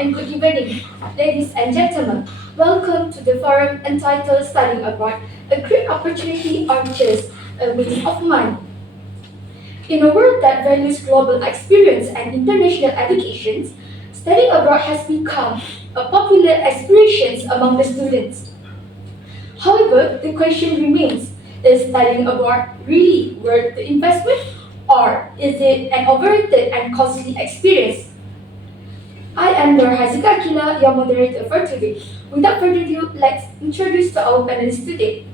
and good evening, ladies and gentlemen. Welcome to the forum entitled Studying Abroad, a great opportunity or just a waste of money. In a world that values global experience and international education, studying abroad has become a popular aspiration among the students. However, the question remains, is studying abroad really worth the investment or is it an overrated and costly experience? I am Nur Hazika Akila, your moderator for today. Without further ado, let's introduce to our panelists today.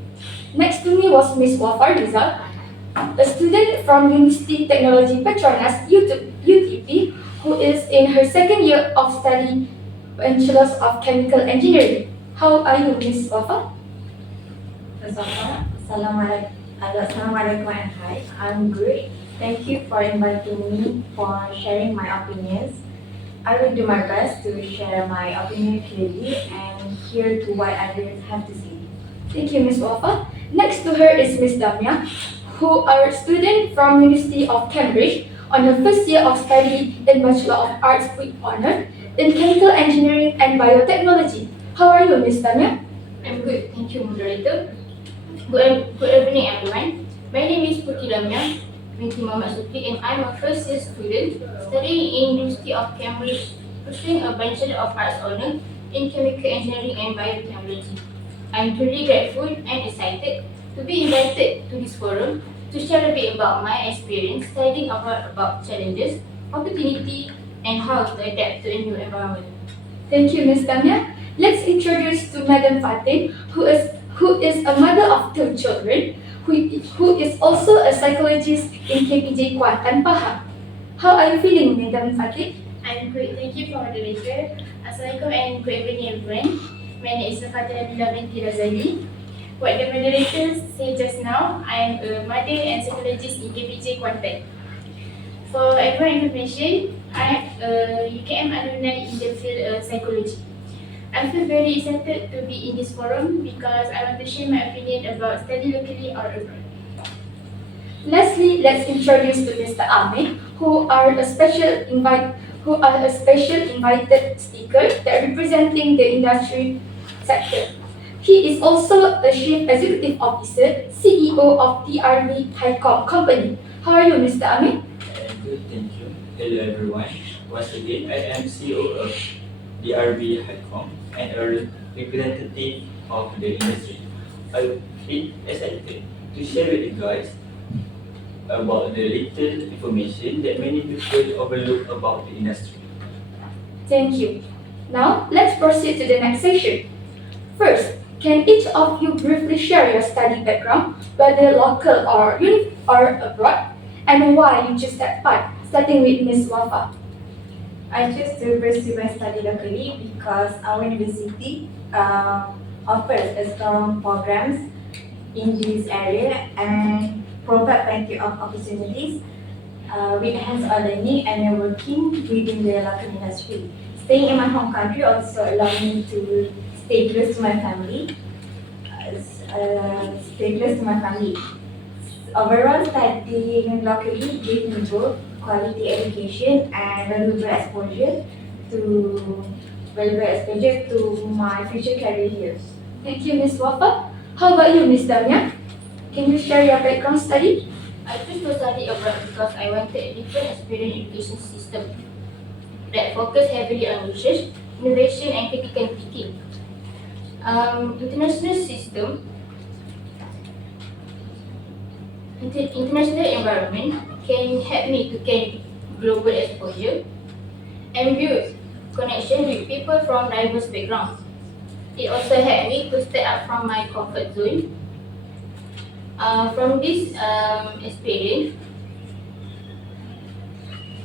Next to me was Ms. Wafa Rizal, a student from University Technology Petronas UTP, who is in her second year of study Bachelor's of Chemical Engineering. How are you, Ms. Wafa? Assalamualaikum and hi. I'm great. Thank you for inviting me for sharing my opinions. I will do my best to share my opinion clearly and hear to what others have to say. Thank you, Ms. Wafa. Next to her is Ms. Damia, who are a student from University of Cambridge on her first year of study in Bachelor of Arts with honor in Chemical Engineering and Biotechnology. How are you, Ms. Damia? I'm good, thank you, moderator. Good evening, everyone. My name is Putri Lamia binti Muhammad Sukri, and I'm a first year student studying in University of Cambridge, pursuing a Bachelor of Arts honor in Chemical Engineering and Biotechnology. I'm truly grateful and excited to be invited to this forum to share a bit about my experience studying abroad, about challenges, opportunity, and how to adapt to a new environment. Thank you, Ms. Damia. Let's introduce to Madam Fateh, who is a mother of two children, who is also a psychologist in KPJ Kuantan Pahang. How are you feeling, Madam Fateh? I'm great, thank you for moderator. Assalamualaikum and good evening, everyone. My name is Fatih Nabila binti Razali. What the moderator said just now, I am a mother and psychologist in KPJ Kuantan. For everyone information, I am a UKM alumni in the field of psychology. I feel very excited to be in this forum because I want to share my opinion about study locally or abroad. Lastly, let's introduce to Mr. Ame, who are a special invited speaker that representing the industry sector. He is also a Chief Executive Officer, CEO of TRB Highcom Company. How are you, Mr. Ame? I'm good, thank you. Hello everyone. Once again, I am CEO of DRB Highcom and a representative of the industry. I feel excited to share with you guys about the little information that many people overlook about the industry. Thank you. Now, let's proceed to the next session. First, can each of you briefly share your study background, whether local or abroad, and why you chose that path, starting with Ms. Wafa? I chose to pursue my study locally because our university offers a strong programs in this area and provide plenty of opportunities with hands-on learning and networking within the local industry. Staying in my home country also allowed me to stay close to my family. Overall, studying locally gave me both quality education and valuable exposure to my future career years. Thank you, Ms. Wafa. How about you, Ms. Damia? Can you share your background study? I chose to study abroad because I wanted a different experience education system that focus heavily on research, innovation, and critical thinking. International environment can help me to gain global exposure and build connection with people from diverse backgrounds. It also helped me to step up from my comfort zone. From this experience,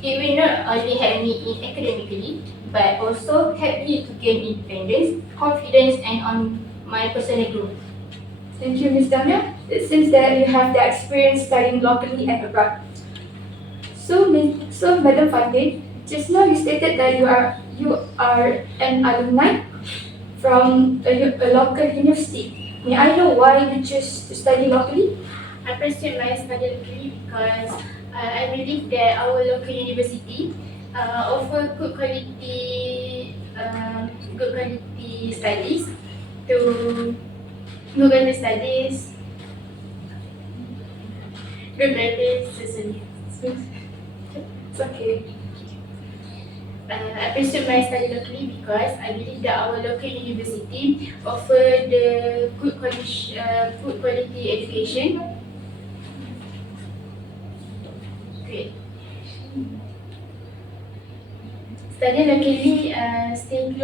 it will not only help me in academically, but also help me to gain independence, confidence, and on my personal growth. Thank you, Ms. Damia. It seems that you have the experience studying locally and abroad. So, Madam Fateh, just now you stated that you are an alumni from a local university. May I know why you chose to study locally? I pursue my study locally because I believe that our local university offer good quality good quality studies to good quality studies, good quality It's okay. I pursue my study locally because I believe that our local university offer the good quality education. Great. Study locally, study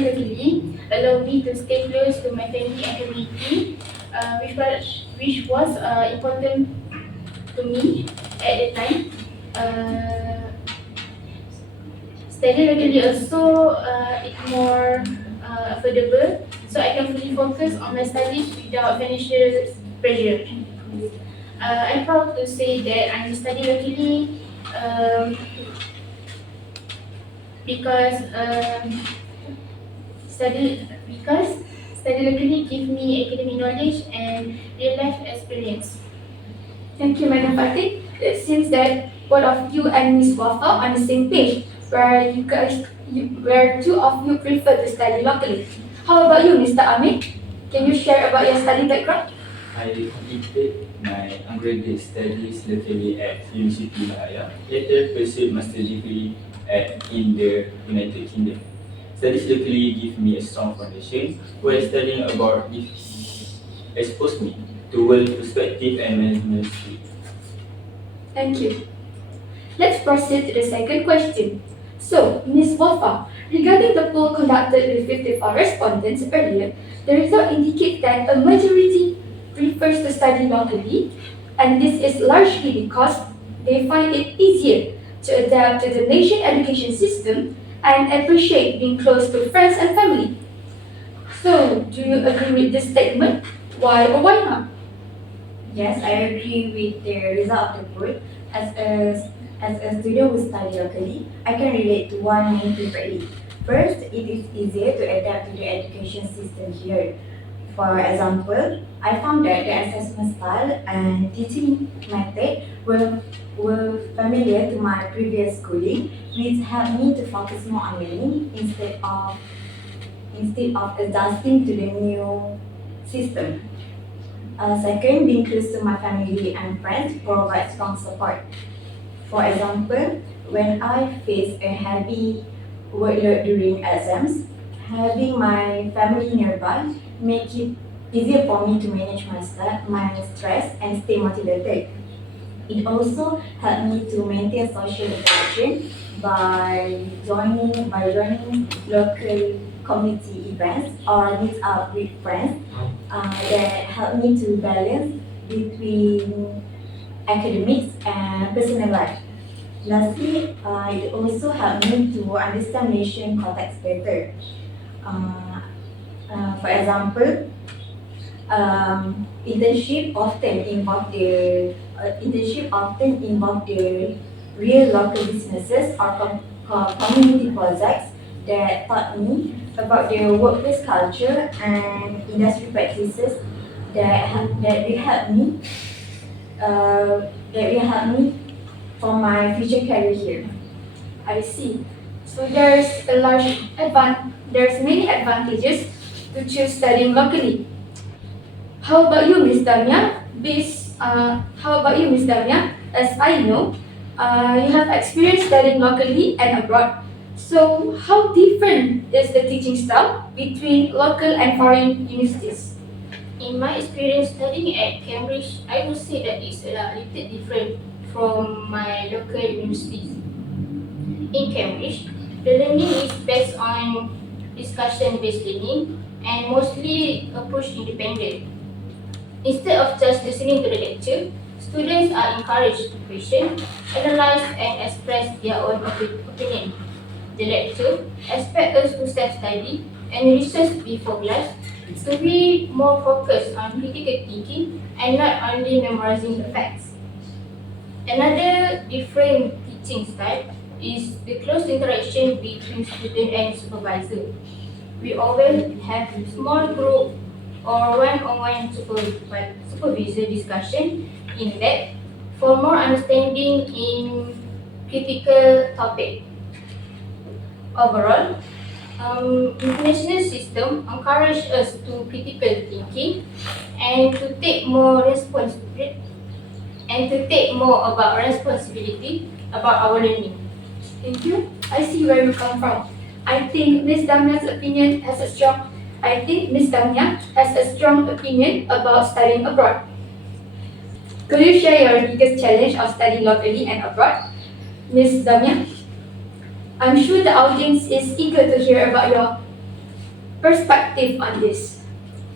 locally allow me to stay close to my family and community, which was important to me at the time. Study locally also is more affordable, so I can fully focus on my studies without financial pressure. I'm proud to say that I study locally um, because study locally give me academic knowledge and real life experience. Thank you, Madam Fatih. It seems that both of you and Miss Wafa are on the same page, where two of you prefer to study locally. How about you, Mr. Amir? Can you share about your study background? I completed my undergraduate studies locally at University Malaya, later pursued master degree in the United Kingdom. Studies locally give me a strong foundation, where studying abroad exposed me to world perspective and management skills. Thank you. Let's proceed to the second question. So, Ms. Wafa, regarding the poll conducted with 54 respondents earlier, the result indicates that a majority prefers to study locally, and this is largely because they find it easier to adapt to the nation education system and appreciate being close to friends and family. So, do you agree with this statement? Why or why not? Yes, I agree with the result of the poll. As a student who study locally, I can relate to one main perfectly. First, it is easier to adapt to the education system here. For example, I found that the assessment style and teaching method were familiar to my previous schooling, which helped me to focus more on learning instead of adjusting to the new system. Second, being close to my family and friends provides strong support. For example, when I face a heavy workload during exams, having my family nearby make it easier for me to manage my stress and stay motivated. It also helped me to maintain social interaction by joining local community events or meet up with friends that help me to balance between academics and personal life. Lastly, it also helped me to understand nation context better. Uh, for example, internship often involve the real local businesses or community projects that taught me about the workplace culture and industry practices that will help me for my future career here. I see. So there's many advantages to choose studying locally. How about you, Miss Damia? How about you, Miss Damia? As I know, you have experience studying locally and abroad. So, how different is the teaching style between local and foreign universities? In my experience studying at Cambridge, I would say that it's a little different from my local universities. In Cambridge, the learning is based on discussion-based learning and mostly approach independent. Instead of just listening to the lecture, students are encouraged to question, analyze, and express their own opinion. The lecture expects us to self-study and research before class to be more focused on critical thinking and not only memorizing the facts. Another different teaching style is the close interaction between student and supervisor. We always have small group or one-on-one supervisor discussion in depth for more understanding in critical topic. Overall, international system encourage us to critical thinking and to take more about responsibility about our learning. Thank you. I see where you come from. I think Miss Damia's opinion has a strong I think Miss Damia has a strong opinion about studying abroad. Could you share your biggest challenge of studying locally and abroad? Miss Damia? I'm sure the audience is eager to hear about your perspective on this.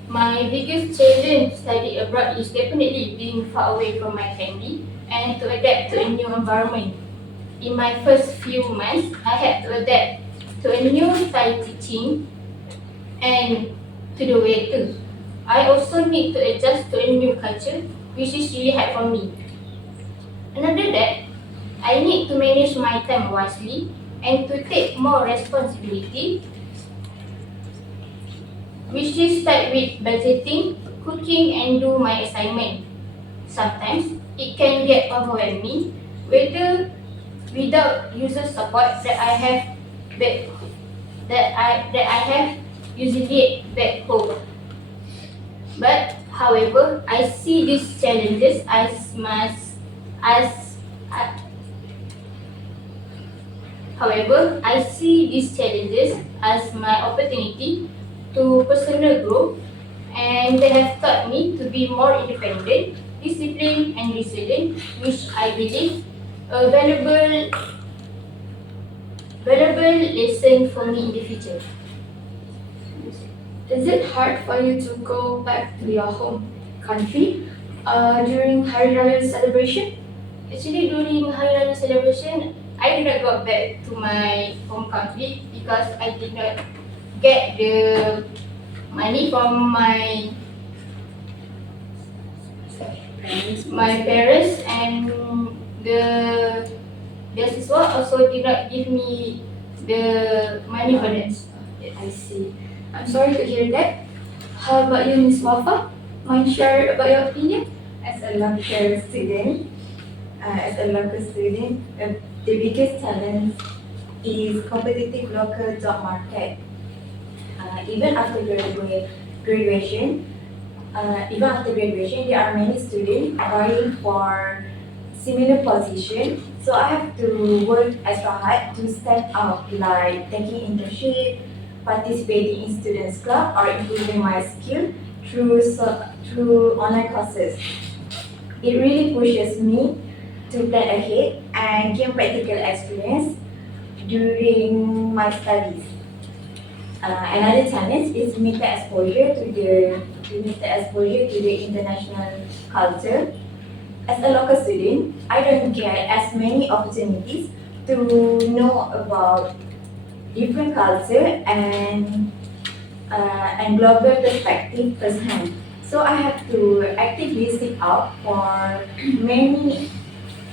My biggest challenge to study abroad is definitely being far away from my family and to adapt to a new environment. In my first few months, I had to adapt to a new style teaching and to the way too. I also need to adjust to a new culture, which is really hard for me. Another that, I need to manage my time wisely and to take more responsibility, which is start with budgeting, cooking, and do my assignment. Sometimes it can get overwhelming, whether without user support back that I have usually back home. But however, I see these challenges as uh, however, I see these challenges as my opportunity to personal growth, and they have taught me to be more independent, disciplined, and resilient, which I believe a valuable lesson for me in the future. Is it hard for you to go back to your home country during Hari Raya celebration? Actually, during Hari Raya celebration, I did not go back to my home country because I did not get the money from my parents, and the Siswa also did not give me the money for that. I see. I'm sorry to hear that. How about you, Miss Wafa? Mind share about your opinion? As a local student, the biggest challenge is competitive local job market. Even after graduation, there are many students vying for similar position. So I have to work extra hard to step up, like taking internship, participating in students club, or improving my skill through online courses. It really pushes me to plan ahead and gain practical experience during my studies. Another challenge is limited exposure to the international culture. As a local student, I don't get as many opportunities to know about different culture and global perspective firsthand. So I have to actively seek out for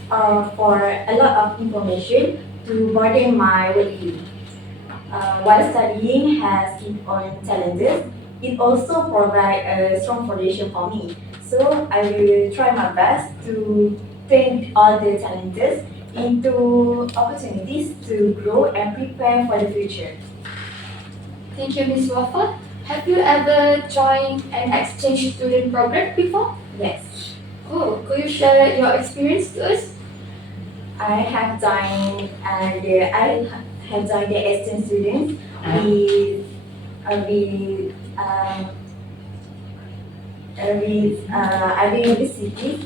a lot of information to broaden my worldview. While studying has its own challenges, it also provides a strong foundation for me. So I will try my best to turn all the challenges into opportunities to grow and prepare for the future. Thank you, Miss Wafa. Have you ever joined an exchange student program before? Yes, Oh, could you share your experience to us? I have joined the exchange students with other universities.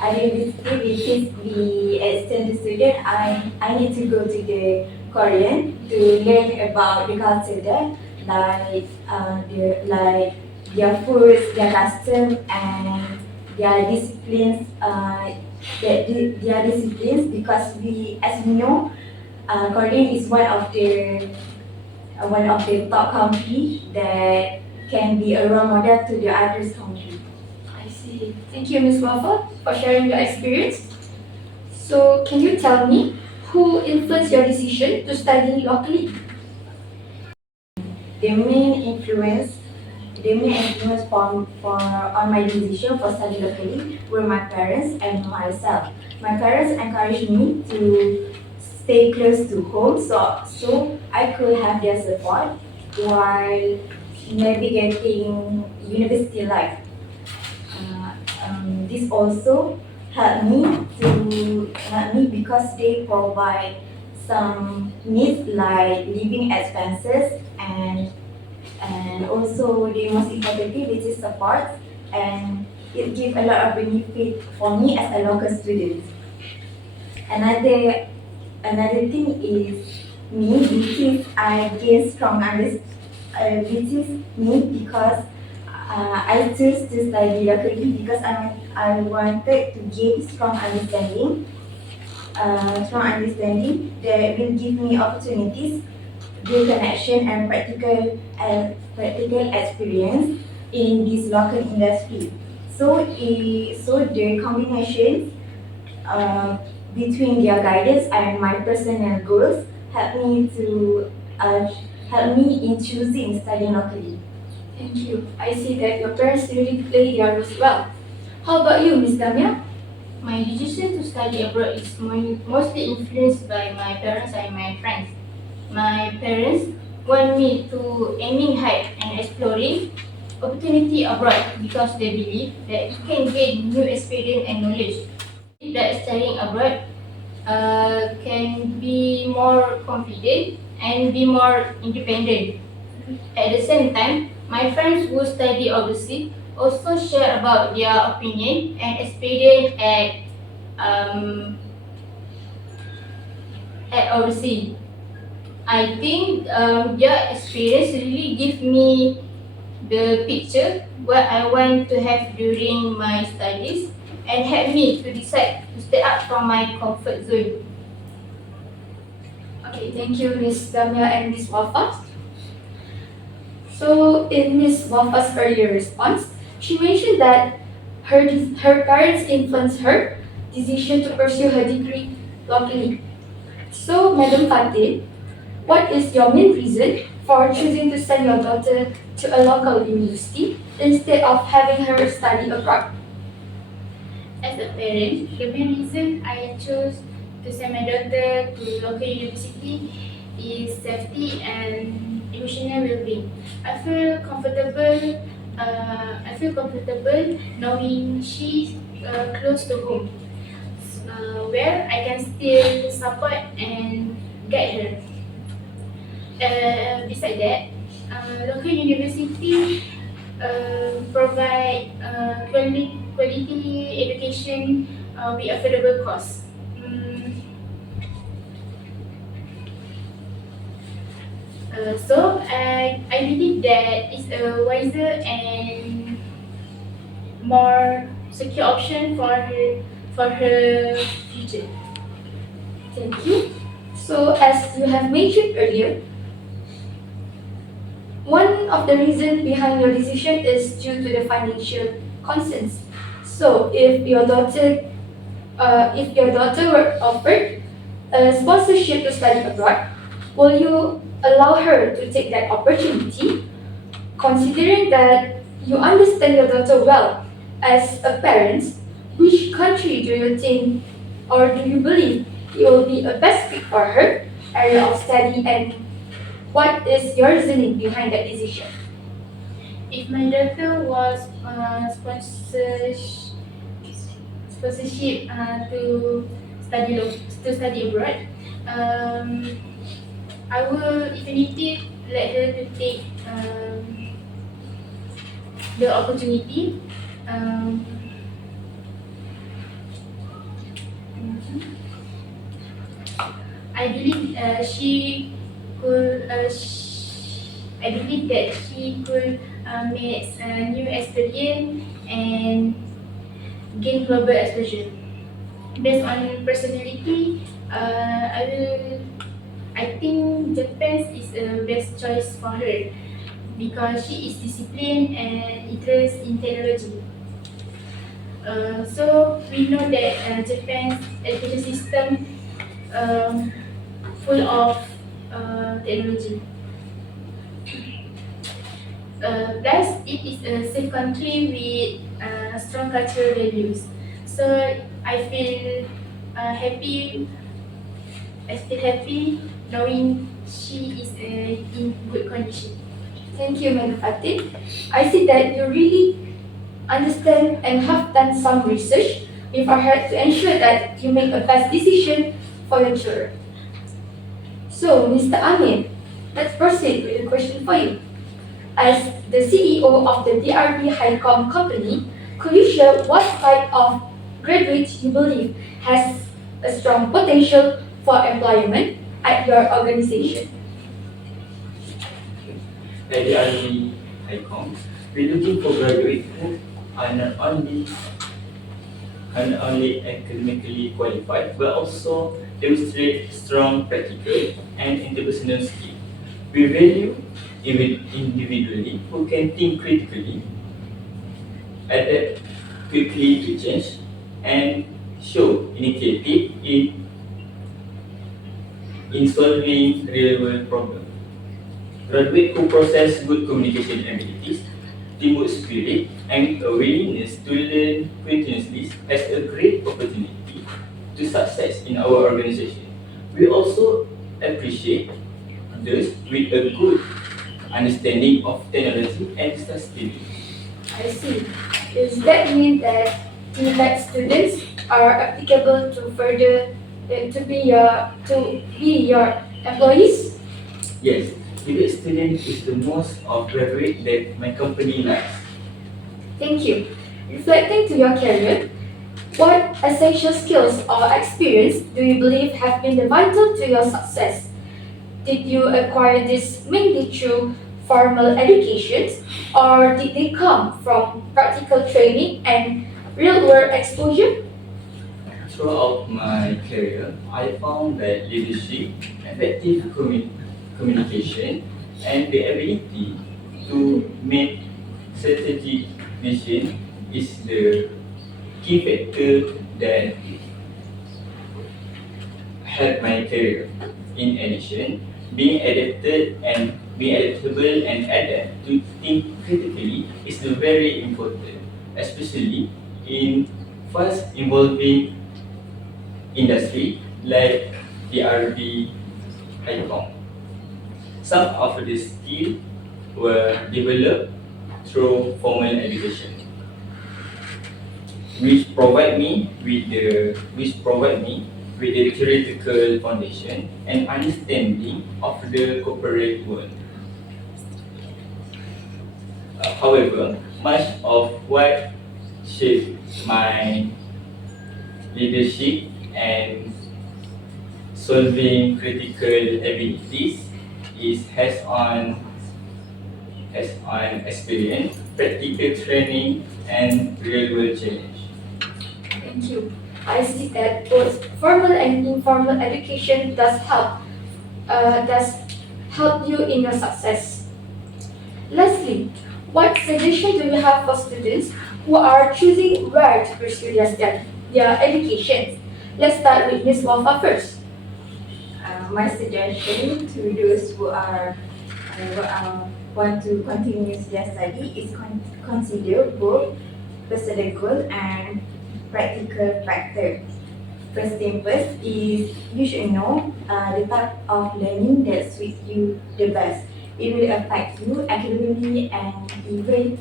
Other university, which is the exchange student, I need to go to the Korean to learn about the culture there, like their foods, their custom, and their disciplines. Their disciplines, because as we know, Korean is one of the top country that can be a role model to the others country. I see. Thank you, Miss Wafa, for sharing your experience. So, can you tell me who influenced your decision to study locally? The main influence on my decision for study locally were my parents and myself. My parents encouraged me stay close to home, so I could have their support while navigating university life. This also helped me because they provide some needs like living expenses and also the most importantly this is support, and it gives a lot of benefit for me as a local student. Another thing is me, which is I gain strong which is me because I choose to study locally because I wanted to gain strong understanding that will give me opportunities, build connection and practical experience in this local industry. So the combination uh, between their guidance and my personal goals help me to help me in choosing studying locally. Thank you. I see that your parents really play their roles well. How about you, Miss Damia? My decision to study abroad is mostly influenced by my parents and my friends. My parents want me to aiming high and exploring opportunity abroad because they believe that you can gain new experience and knowledge. That studying abroad can be more confident and be more independent. At the same time, my friends who study overseas also share about their opinion and experience um, at overseas. I think their experience really give me the picture what I want to have during my studies and help me to decide to step up from my comfort zone. Okay, thank you, Miss Damia and Miss Wafa. So, in Miss Wafa's earlier response, she mentioned that her parents influenced her decision to pursue her degree locally. So, Madam Fatih, what is your main reason for choosing to send your daughter to a local university instead of having her study abroad? As a parent, the main reason I chose to send my daughter to local university is safety and emotional well-being. I feel comfortable knowing she's close to home, where I can still support and guide her. Besides that, local university provide quality education with affordable cost. So I believe that it's a wiser and more secure option for her future. Thank you. So, as you have mentioned earlier, one of the reasons behind your decision is due to the financial concerns. So, if your daughter were offered a sponsorship to study abroad, will you allow her to take that opportunity? Considering that you understand your daughter well as a parent, which country do you think or do you believe it will be a best fit for her area of study, and what is your reasoning behind that decision? If my daughter was sponsorship to study abroad, um, I will definitely let her to take the opportunity. Um, I believe she could. I believe that she could make a new experience and gain global exposure. Based on personality, I think Japan is the best choice for her because she is disciplined and interested in technology. So we know that Japan's education system um, full of technology. Plus, it is a safe country with strong cultural values. So I feel happy I feel happy knowing she is in good condition. Thank you, Madam Fatin. I see that you really understand and have done some research with our head to ensure that you make a best decision for your children. So, Mr. Amin, let's proceed with a question for you. As the CEO of the DRB Highcom company, could you share what type of graduate you believe has a strong potential for employment at your organization? At the RV Highcom, we're looking for graduates who are not only academically qualified but also demonstrate strong practical and interpersonal skills. We value individually who can think critically, adapt quickly to change, and show initiative in solving real-world problems. Graduates who possess good communication abilities, teamwork spirit, and a willingness to learn continuously has a great opportunity to success in our organization. We also appreciate those with a good understanding of technology and sustainability. I see. Does that mean that TVET students are applicable to further to be your employees? Yes, debate student is the most of graduate that my company likes. Thank you. Reflecting to your career, what essential skills or experience do you believe have been the vital to your success? Did you acquire this mainly through formal education, or did they come from practical training and real-world exposure? Throughout my career, I found that leadership, effective communication, and the ability to make strategic decision is the key factor that helped my career. In addition, being adaptable and adapt to think critically is very important, especially in fast evolving industry like the RB Highcom. Some of the skills were developed through formal education, which provide me with the theoretical foundation and understanding of the corporate world. However, much of what shaped my leadership and solving critical abilities is hands-on experience, practical training, and real-world challenge. Thank you. I see that both formal and informal education does help you in your success. Lastly, what suggestion do you have for students who are choosing where to pursue their education? Let's start with Ms. Wafa first. My suggestion to those want to continue their study is consider both personal goal and practical factor. First thing first is you should know the type of learning that suits you the best. It will affect you um, academically and even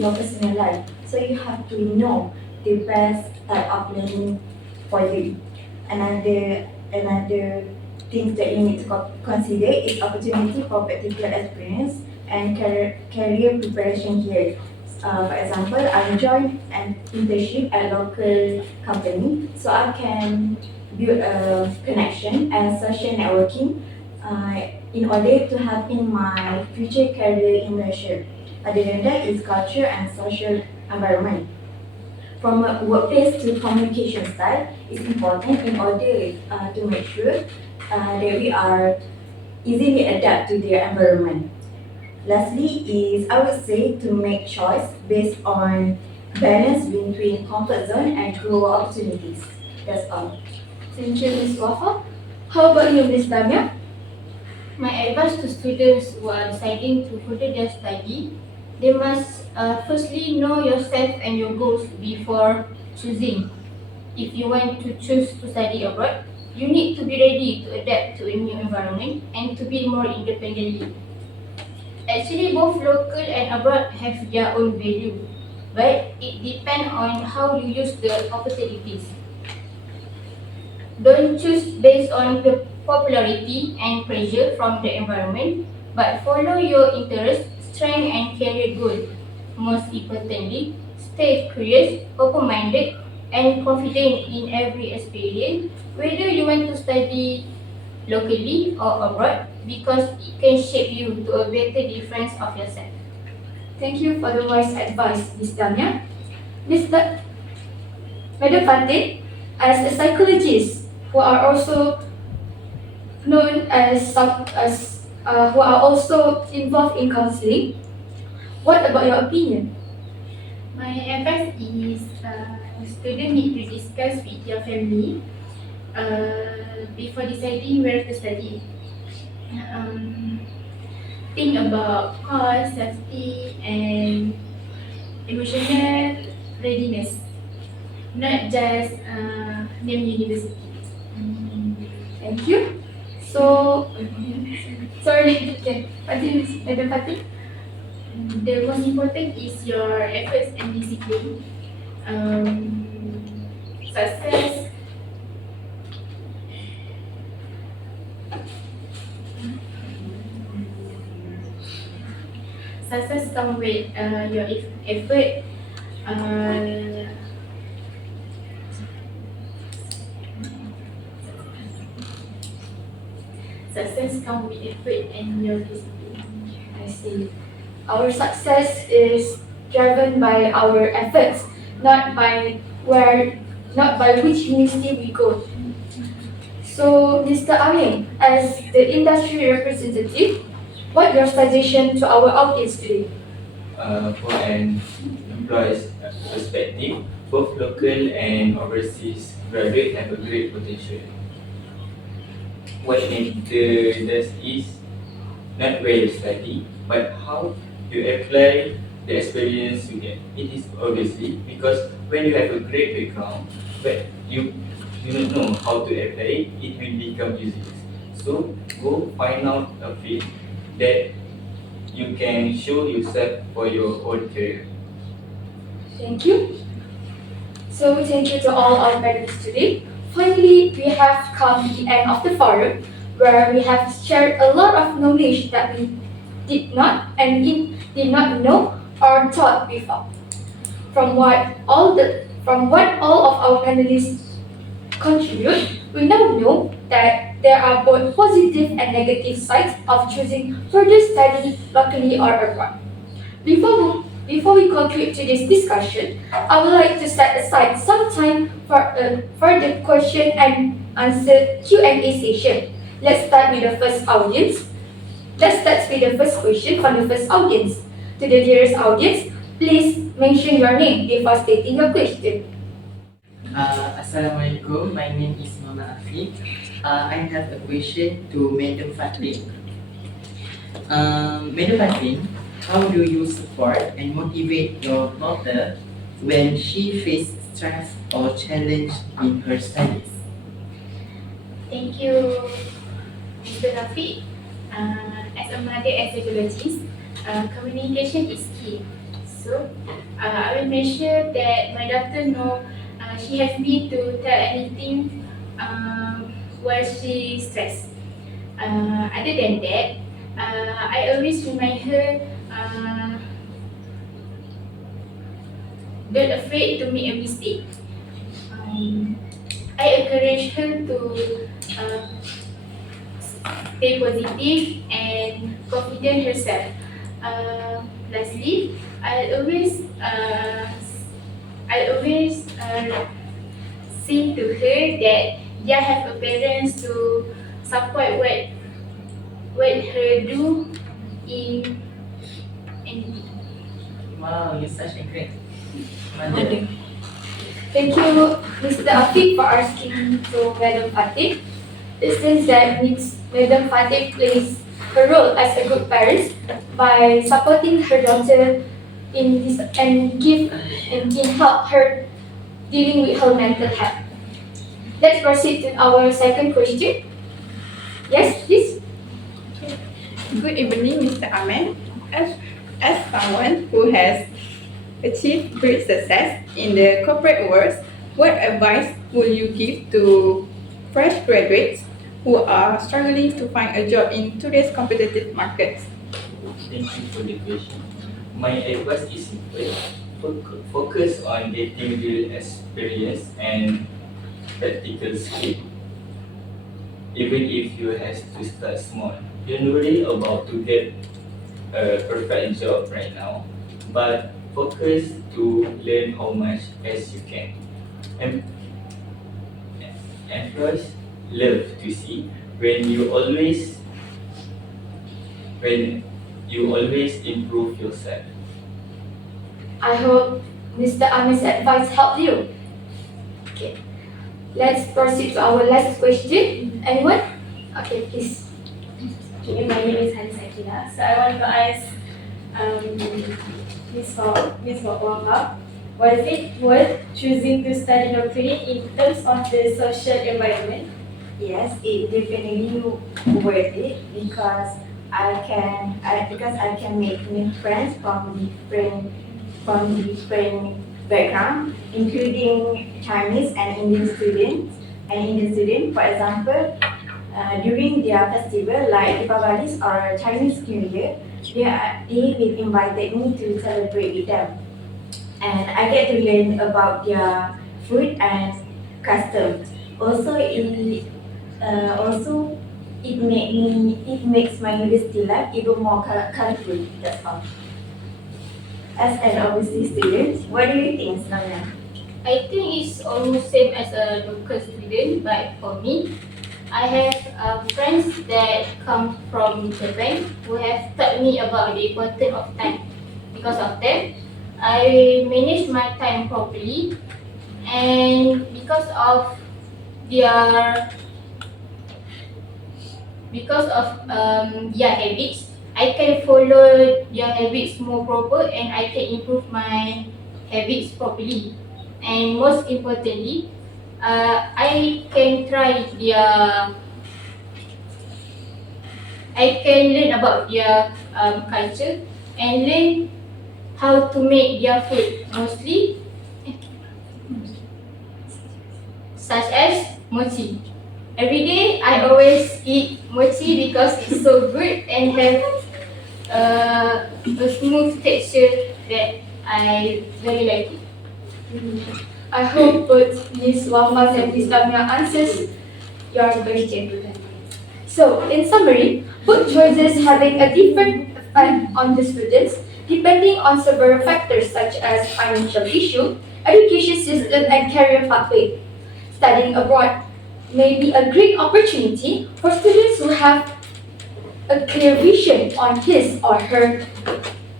your personal life. So you have to know the best type of learning for you. Another things that you need to consider is opportunity for practical experience and career preparation here. For example, I joined an internship at local company, so I can build a connection and social networking in order to help in my future career in Malaysia. Other than that is culture and social environment. From a workplace to communication style is important in order to make sure that we are easily adapt to their environment. Lastly is I would say to make choice based on balance between comfort zone and growth opportunities. That's all. Thank you, Ms. Wafa. How about you, Ms. Damia? My advice to students who are deciding to further their study, they must firstly know yourself and your goals before choosing. if you want to choose to study abroad, you need to be ready to adapt to a new environment and to be more independently. Actually, both local and abroad have their own value, but it depends on how you use the opportunities. Don't choose based on the popularity and pressure from the environment, but follow your interest, strength, and career goal. Most importantly, stay curious, open-minded, and confident in every experience, whether you want to study locally or abroad, because it can shape you to a better difference of yourself. Thank you for the wise advice, Ms. Damia. Mr. Madam Fatih, as a psychologist who are also known who are also involved in counseling, what about your opinion? My advice is students need to discuss with your family before deciding where to study. Think about cost, safety, and emotional readiness, not just name university. Thank you. So, sorry, okay. Madam Fatih? The most important is your efforts and discipline. Success Success comes with your effort. Uh, Success comes with effort and your discipline. I see. Our success is driven by our efforts, not by not by which university we go. So, Mr. Amin, as the industry representative, what your suggestion to our audience today? For an employee's perspective, both local and overseas graduates have a great potential. What matters is not where you study, but how you apply the experience you get. It is obviously because when you have a great background, but you do not know how to apply it, it will become useless. So go find out a field that you can show yourself for your own career. Thank you. So, thank you to all our panelists today. Finally, we have come to the end of the forum where we have shared a lot of knowledge that we did not know or thought before. From what all of our panelists contribute, we now know that there are both positive and negative sides of choosing further study locally or abroad. Before we conclude today's discussion, I would like to set aside some time for the question and answer Q&A session. Let's start with the first audience. Let's start with the first question from the first audience. To the dearest audience, please mention your name before stating your question. Assalamualaikum, my name is Mama Afiq. I have a question to Madam Fatih. Madam Fatih, how do you support and motivate your daughter when she faces stress or challenge in her studies? Thank you, Mr. Rafiq. As a mother and psychologist, communication is key. So, I will make sure that my daughter know she has me to tell anything while she stressed. Other than that, I always remind her don't afraid to make a mistake. I encourage her to stay positive and confident herself. Lastly, I always say to her that they have a parents to support what her do in anything. Wow, you're such a great mother. Thank you, Mr. Afiq, for asking to Madam Fatih. It seems that Madam Fatih plays her role as a good parent by supporting her daughter in this and in help her dealing with her mental health. Let's proceed to our second question. Yes, please. Good evening, Mr. Ahmed. As someone who has achieved great success in the corporate world, what advice would you give to fresh graduates who are struggling to find a job in today's competitive markets? Thank you for the question. My advice is simple. Focus on getting real experience and practical skill. Even if you have to start small. Don't worry about to get a perfect job right now, but focus to learn how much as you can. Em- Employees love to see when you always improve yourself. I hope Mr. Ahmed's advice helped you. Okay. Let's proceed to our last question. Anyone? Okay, please. Okay, my name is Hanis Akila. So I want to ask Ms. Waka, was it worth choosing to study doctorate in terms of the social environment? Yes, it definitely worth it because I can make new friends from different background, including Chinese and Indian students. For example, during their festival like Diwali or Chinese New Year, they will invited me to celebrate with them, and I get to learn about their food and customs. Also, it makes my university life even more colorful. That's all. As an overseas student, what do you think, Samia? I think it's almost same as a local student, but for me, I have friends that come from Japan who have taught me about the importance of time. Because of them, I manage my time properly, and their their habits, I can follow their habits more proper, and I can improve my habits properly. And most importantly, I can learn about their culture and learn how to make their food, mostly such as mochi. Every day I always eat mochi because it's so good and have a smooth texture that I very like it. I hope both Ms. Wafas and Ms. Lamia answers your question. So, in summary, both choices having a different effect on the students depending on several factors such as financial issue, education system, and career pathway. Studying abroad may be a great opportunity for students who have a clear vision on his or her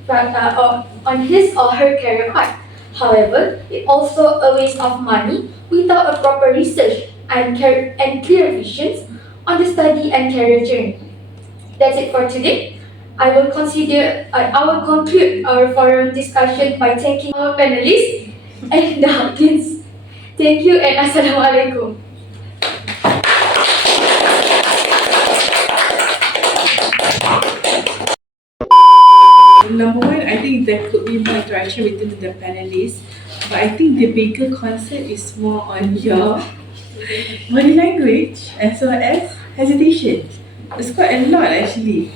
career path. However, it also a waste of money without a proper research and clear visions on the study and career journey. That's it for today. I will conclude our forum discussion by thanking our panelists and the audience. Thank you and Assalamualaikum. Number one, I think there could be more interaction between the panelists, but I think the bigger concept is more on your body language as well as hesitation. It's quite a lot actually.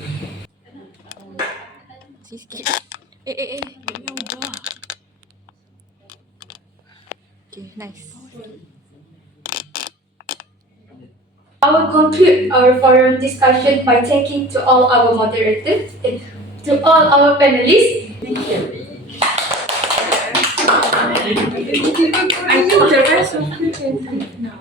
I will conclude our forum discussion by thanking to all our moderators, to all our panelists. Thank you. I think the rest of you can speak now.